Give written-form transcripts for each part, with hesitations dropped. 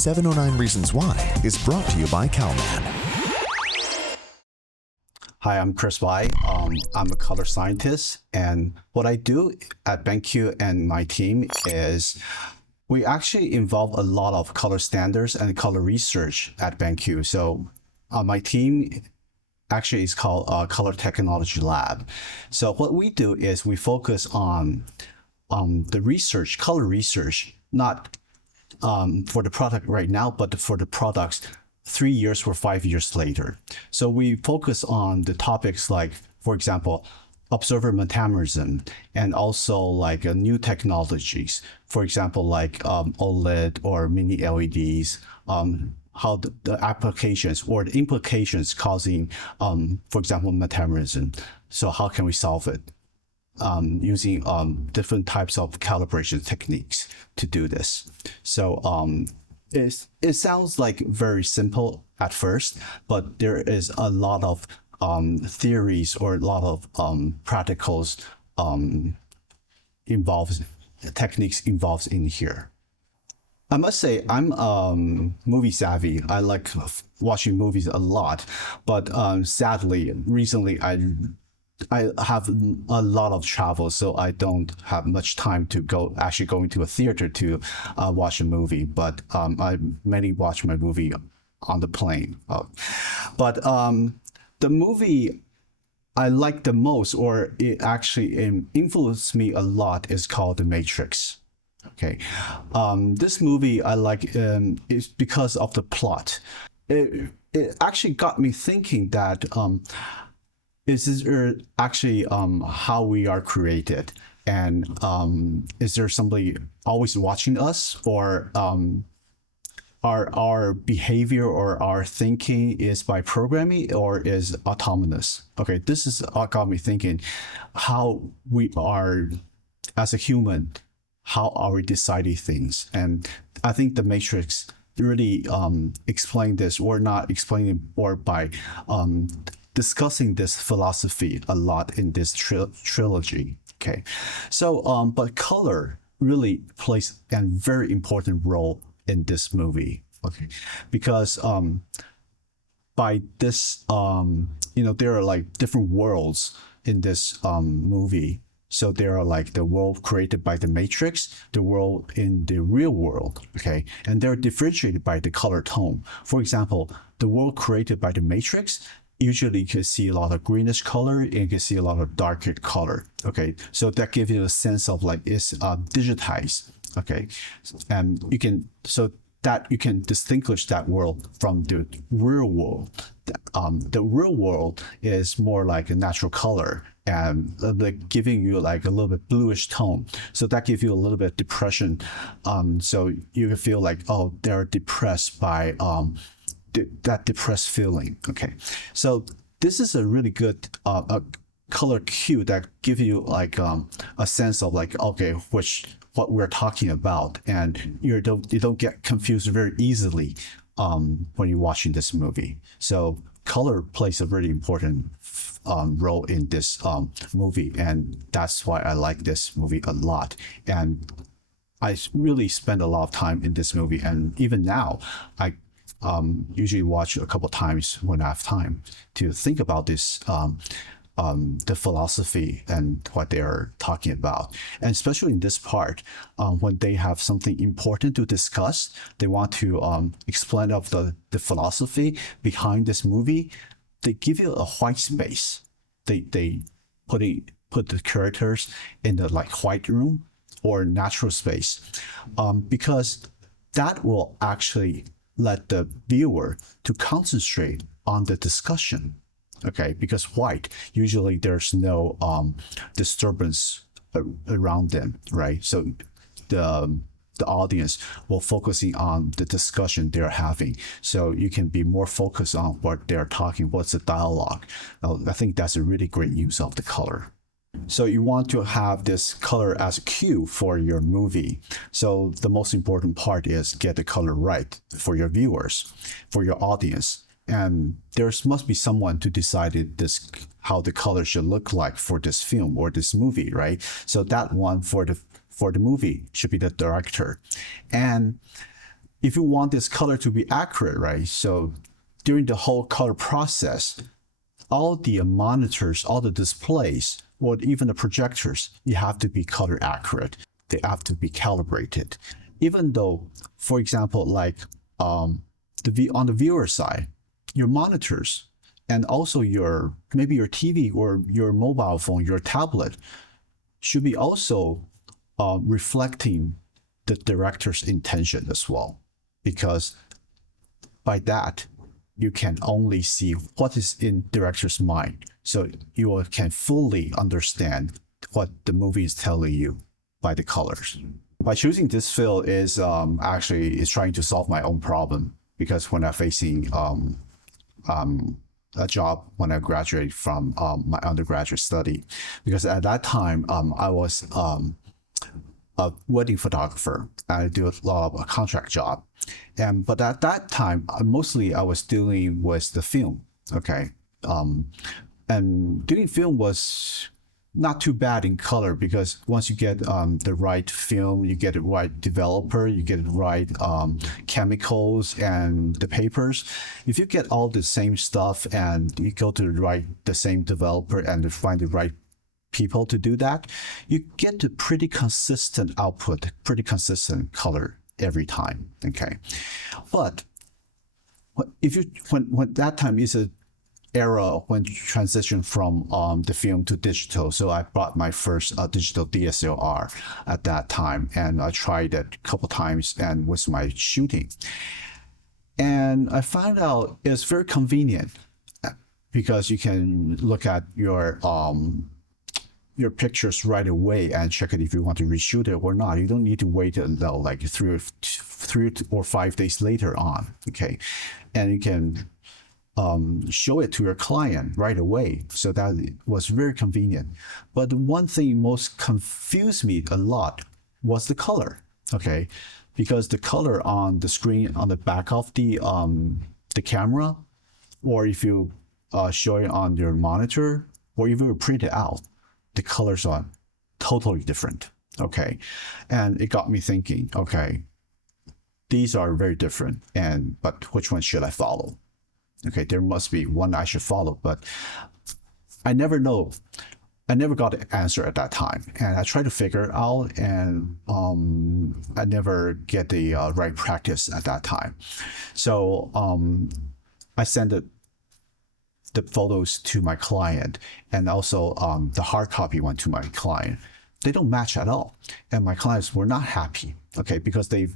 709 Reasons Why is brought to you by Calman. Hi, I'm Chris Y. I'm a color scientist, and what I do at BenQ and my team is we actually involve a lot of color standards and color research at BenQ. So my team actually is called Color Technology Lab. So what we do is we focus on the research, color research, not for the product right now, but for the products 3 years or 5 years later. So we focus on the topics like, for example, observer metamerism, and also like new technologies, for example, like OLED or mini LEDs, how the applications or the implications causing, for example, metamerism. So how can we solve it? Using different types of calibration techniques to do this. So it sounds like very simple at first, but there is a lot of theories or a lot of practicals techniques involved in here. I must say I'm movie savvy. I like watching movies a lot, but sadly, recently I have a lot of travel, so I don't have much time to go into a theater to watch a movie. But I mainly watch my movie on the plane. But the movie I like the most, or it actually influenced me a lot, is called The Matrix. Okay, this movie I like is because of the plot. It actually got me thinking that. Is this actually how we are created? And is there somebody always watching us, or our behavior or our thinking is by programming or is autonomous? Okay, this is what got me thinking how we are as a human, how are we deciding things? And I think The Matrix really explained this, or not explaining, or by discussing this philosophy a lot in this trilogy. Okay, so but color really plays a very important role in this movie. Okay, because by this there are like different worlds in this movie. So there are like the world created by the Matrix, the world in the real world, okay? And they're differentiated by the color tone. For example, the world created by the Matrix, usually you can see a lot of greenish color, and you can see a lot of darker color, okay? So that gives you a sense of like it's digitized, okay? And you can distinguish that world from the real world. The real world is more like a natural color, and like giving you like a little bit bluish tone. So that gives you a little bit of depression. So you can feel like, oh, they're depressed by that depressed feeling. Okay, so this is a really good a color cue that give you like a sense of like, okay, what we're talking about, and you don't get confused very easily when you're watching this movie. So color plays a really important role in this movie, and that's why I like this movie a lot. And I really spend a lot of time in this movie, and even now I usually watch a couple times when I have time to think about this, the philosophy and what they are talking about. And especially in this part, when they have something important to discuss, they want to explain of the philosophy behind this movie, they give you a white space. They put the characters in the like white room or natural space, because that will actually let the viewer to concentrate on the discussion. Okay, because white, usually there's no disturbance around them, right? So the audience will focusing on the discussion they're having. So you can be more focused on what they're talking, what's the dialogue. I think that's a really great use of the color. So you want to have this color as a cue for your movie. So the most important part is get the color right for your viewers, for your audience. And there must be someone to decide how the color should look like for this film or this movie, right? So that one for the movie should be the director. And if you want this color to be accurate, right? So during the whole color process, all the monitors, all the displays, or even the projectors, you have to be color accurate. They have to be calibrated. Even though, for example, like on the viewer side, your monitors and also maybe your TV or your mobile phone, your tablet should be also reflecting the director's intention as well, because by that you can only see what is in director's mind, so you can fully understand what the movie is telling you by the colors. By choosing this field is actually trying to solve my own problem, because when I'm facing a job when I graduated from my undergraduate study, because at that time I was a wedding photographer. I do a lot of contract job, but at that time mostly I was dealing with the film. Okay, and doing film was not too bad in color, because once you get the right film, you get the right developer, you get the right chemicals and the papers. If you get all the same stuff and you go to the same developer and find the right people to do that, you get a pretty consistent output, pretty consistent color every time. Okay, but if you when that time is a era when you transition from the film to digital. So I bought my first digital DSLR at that time, and I tried it a couple times and with my shooting. And I found out it's very convenient, because you can look at your pictures right away and check it if you want to reshoot it or not. You don't need to wait until like 3 or 5 days later on. Okay, and you can show it to your client right away. So that was very convenient. But the one thing most confused me a lot was the color. Okay, because the color on the screen on the back of the camera, or if you show it on your monitor, or even you print it out, the colors are totally different. Okay, and it got me thinking. Okay, these are very different, but which one should I follow? Okay, there must be one I should follow, but I never know. I never got the answer at that time, and I tried to figure it out, and I never get the right practice at that time. So I sent the photos to my client, and also the hard copy went to my client. They don't match at all, and my clients were not happy. Okay, because they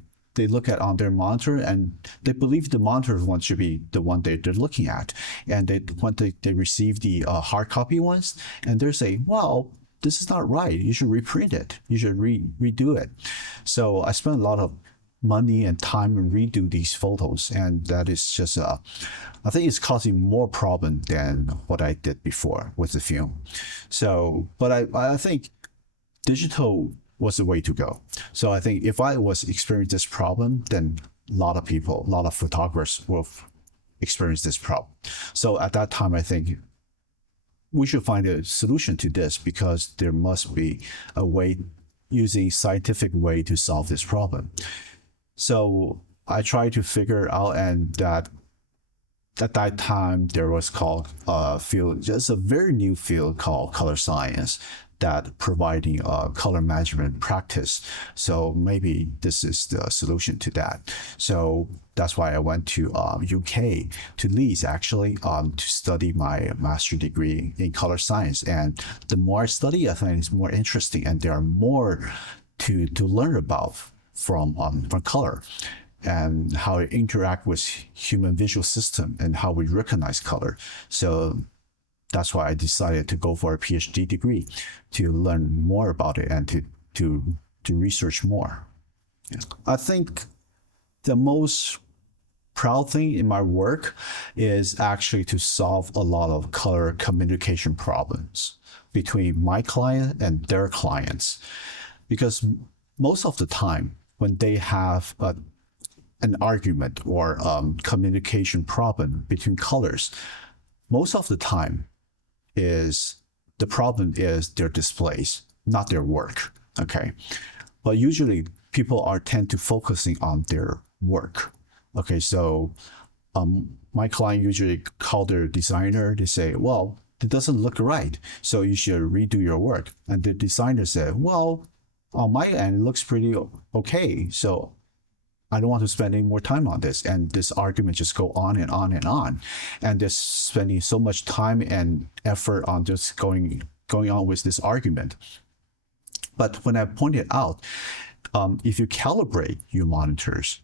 look at on their monitor and they believe the monitor one should be the one they're looking at. And when they receive the hard copy ones, and they're saying, well, this is not right. You should reprint it. You should redo it. So I spent a lot of money and time and redo these photos. And that is just, I think it's causing more problem than what I did before with the film. So, but I think digital was the way to go. So I think if I was experiencing this problem, then a lot of photographers will experience this problem. So at that time, I think we should find a solution to this, because there must be a way, using scientific way, to solve this problem. So I tried to figure out, and that at that time there was called a field, just a very new field called color science, that providing color management practice. So maybe this is the solution to that. So that's why I went to UK, to Leeds actually, to study my master's degree in color science. And the more I study, I think it's more interesting, and there are more to learn about from color, and how it interact with human visual system, and how we recognize color. So that's why I decided to go for a PhD degree, to learn more about it and to research more. Yeah. I think the most proud thing in my work is actually to solve a lot of color communication problems between my client and their clients. Because most of the time when they have an argument or communication problem between colors, most of the time the problem is their displays, not their work. Okay, but usually people tend to focusing on their work. Okay, so my client usually call their designer. They say, well, it doesn't look right, so you should redo your work. And the designer said, well, on my end, it looks pretty okay, so I don't want to spend any more time on this. And this argument just go on and on and on. And just spending so much time and effort on just going on with this argument. But when I pointed out, if you calibrate your monitors,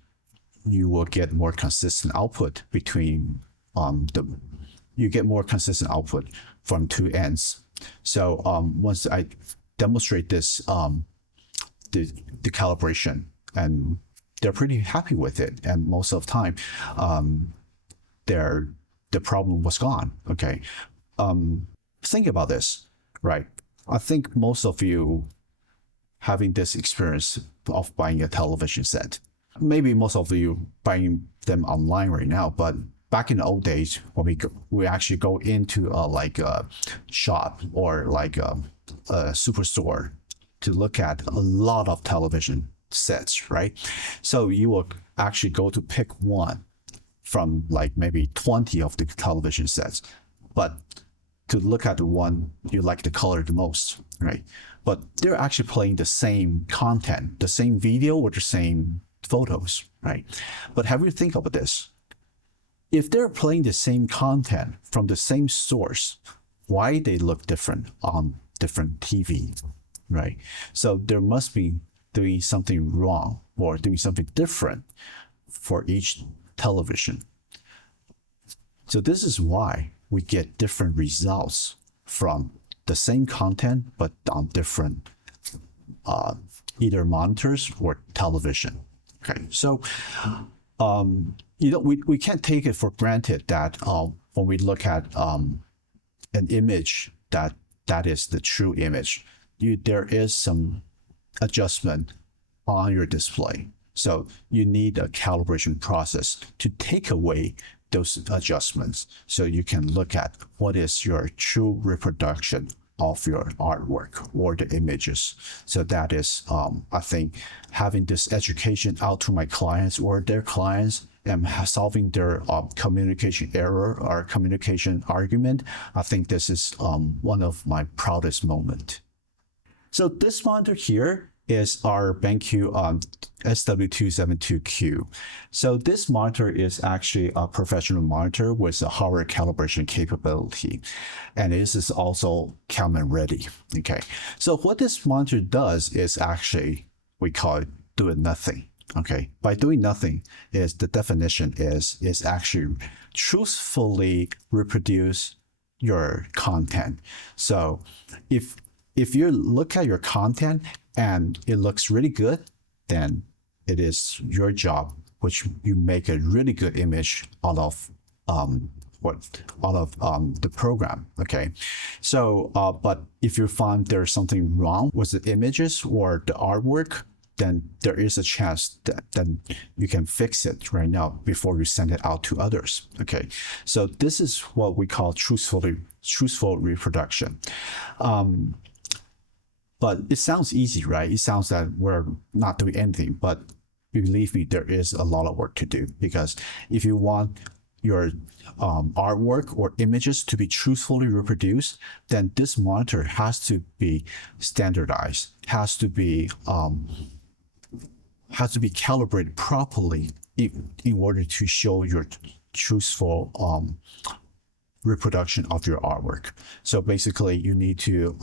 you will get more consistent output between you get more consistent output from two ends. So once I demonstrate this, the calibration, and they're pretty happy with it, and most of the time, the problem was gone. Okay, think about this, right? I think most of you having this experience of buying a television set. Maybe most of you buying them online right now, but back in the old days, when we actually go into like a shop or like a superstore to look at a lot of television sets, right? So you will actually go to pick one from like maybe 20 of the television sets, but to look at the one you like the color the most, right? But they're actually playing the same content, the same video or the same photos, right? But have you think about this? If they're playing the same content from the same source, why they look different on different TV, right? So there must be doing something wrong or doing something different for each television. So this is why we get different results from the same content, but on different either monitors or television. Okay, so we can't take it for granted that when we look at an image that is the true image, there is some adjustment on your display. So you need a calibration process to take away those adjustments so you can look at what is your true reproduction of your artwork or the images. So that is, I think, having this education out to my clients or their clients and solving their communication error or communication argument. I think this is one of my proudest moments. So this monitor here is our BenQ SW272Q. So this monitor is actually a professional monitor with a hardware calibration capability. And this is also Calman ready. Okay. So what this monitor does is actually, we call it doing nothing. Okay. By doing nothing is the definition is actually truthfully reproduce your content. So if you look at your content and it looks really good, then it is your job, which you make a really good image out of the program. Okay, so but if you find there's something wrong with the images or the artwork, then there is a chance that then you can fix it right now before you send it out to others. Okay, so this is what we call truthful reproduction. But it sounds easy, right? It sounds that we're not doing anything, but believe me, there is a lot of work to do, because if you want your artwork or images to be truthfully reproduced, then this monitor has to be standardized, has to be calibrated properly in order to show your truthful reproduction of your artwork. So basically you need to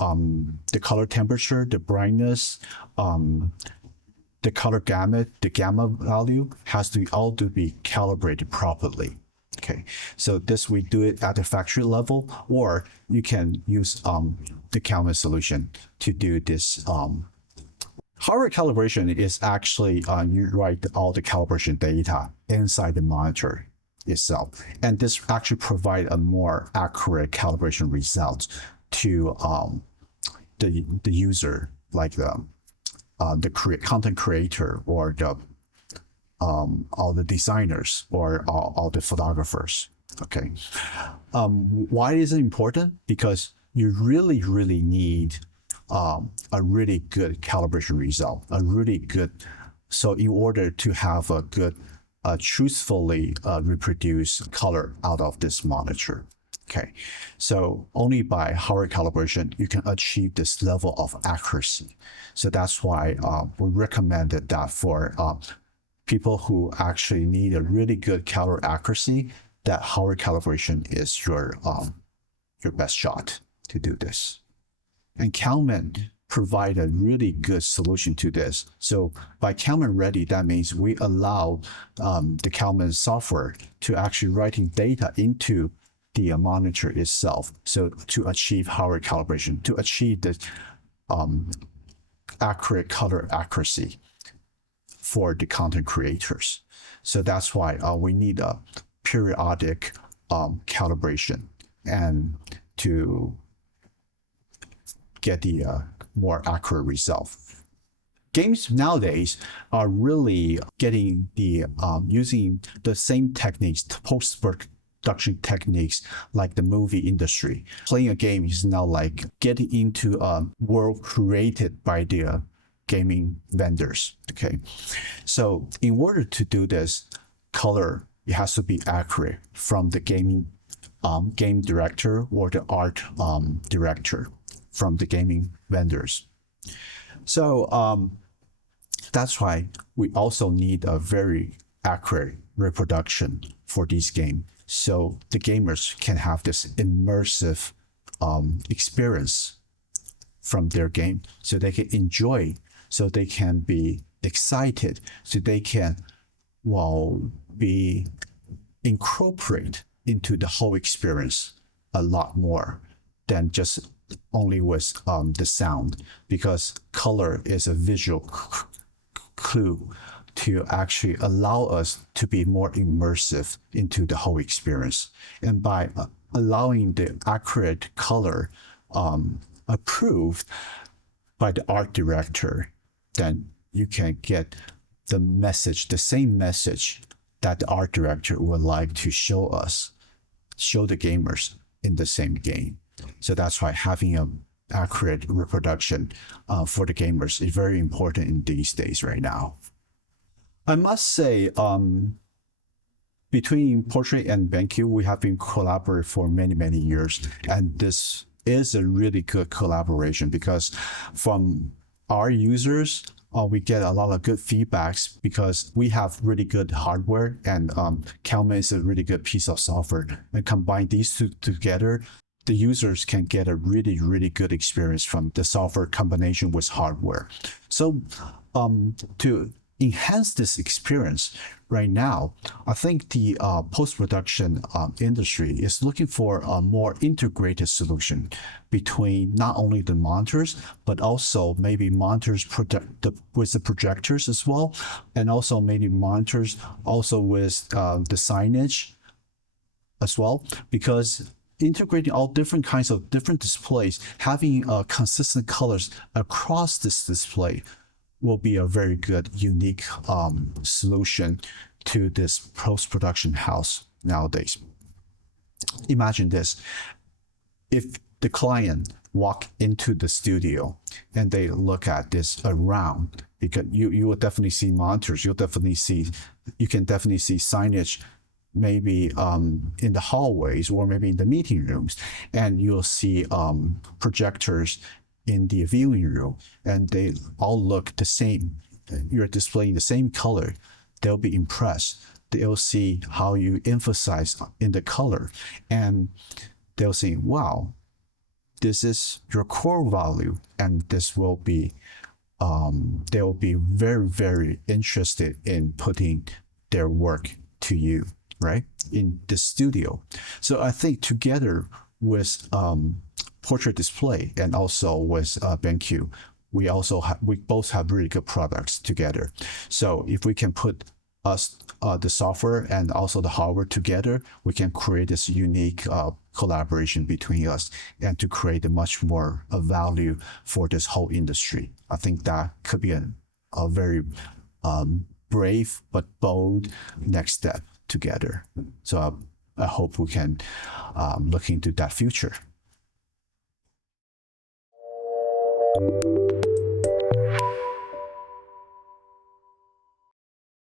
the color temperature, the brightness, the color gamut, the gamma value has to all to be calibrated properly. Okay, so this we do it at the factory level, or you can use the Calman solution to do this. Hardware calibration is actually you write all the calibration data inside the monitor itself, and this actually provide a more accurate calibration results to the user, like the content creator or all the designers or all the photographers. Okay, why is it important? Because you really need a really good calibration result, so in order to have a good truthfully reproduce color out of this monitor. Okay, so only by hardware calibration you can achieve this level of accuracy. So that's why we recommended that for people who actually need a really good color accuracy, that hardware calibration is your best shot to do this. And Calman provide a really good solution to this. So by Calman Ready, that means we allow the Calman software to actually writing data into the monitor itself. So to achieve hardware calibration, to achieve the accurate color accuracy for the content creators. So that's why we need a periodic calibration and to get the more accurate result. Games nowadays are really getting the using the same techniques, post-production techniques like the movie industry. Playing a game is now like getting into a world created by the gaming vendors. Okay, so in order to do this, color, it has to be accurate from the game director or the art director from the gaming vendors. So that's why we also need a very accurate reproduction for this game, so the gamers can have this immersive experience from their game, so they can enjoy, so they can be excited, so they can, well, be incorporate into the whole experience a lot more than just only with the sound, because color is a visual clue to actually allow us to be more immersive into the whole experience. And by allowing the accurate color approved by the art director, then you can get the message, the same message that the art director would like to show the gamers in the same game. So that's why having an accurate reproduction for the gamers is very important in these days right now. I must say, between Portrait and BenQ, we have been collaborating for many, many years. And this is a really good collaboration because from our users, we get a lot of good feedbacks because we have really good hardware, and Calman is a really good piece of software. And combine these two together, the users can get a really, really good experience from the software combination with hardware. So to enhance this experience right now, I think the post-production industry is looking for a more integrated solution between not only the monitors, but also maybe monitors with the projectors as well, and also maybe monitors also with the signage as well, because integrating all different kinds of different displays, having consistent colors across this display will be a very good, unique solution to this post-production house nowadays. Imagine this: if the client walk into the studio and they look at this around, because you will definitely see monitors, you can definitely see signage, maybe in the hallways or maybe in the meeting rooms, and you'll see projectors in the viewing room, and they all look the same. You're displaying the same color. They'll be impressed. They'll see how you emphasize in the color, and they'll say, wow, this is your core value, and this will be, they'll be very, very interested in putting their work to you, right, in the studio. So I think together with Portrait Display and also with BenQ, we both have really good products together. So if we can put the software and also the hardware together, we can create this unique collaboration between us and to create a much more value for this whole industry. I think that could be a very brave but bold next step together. So I hope we can look into that future.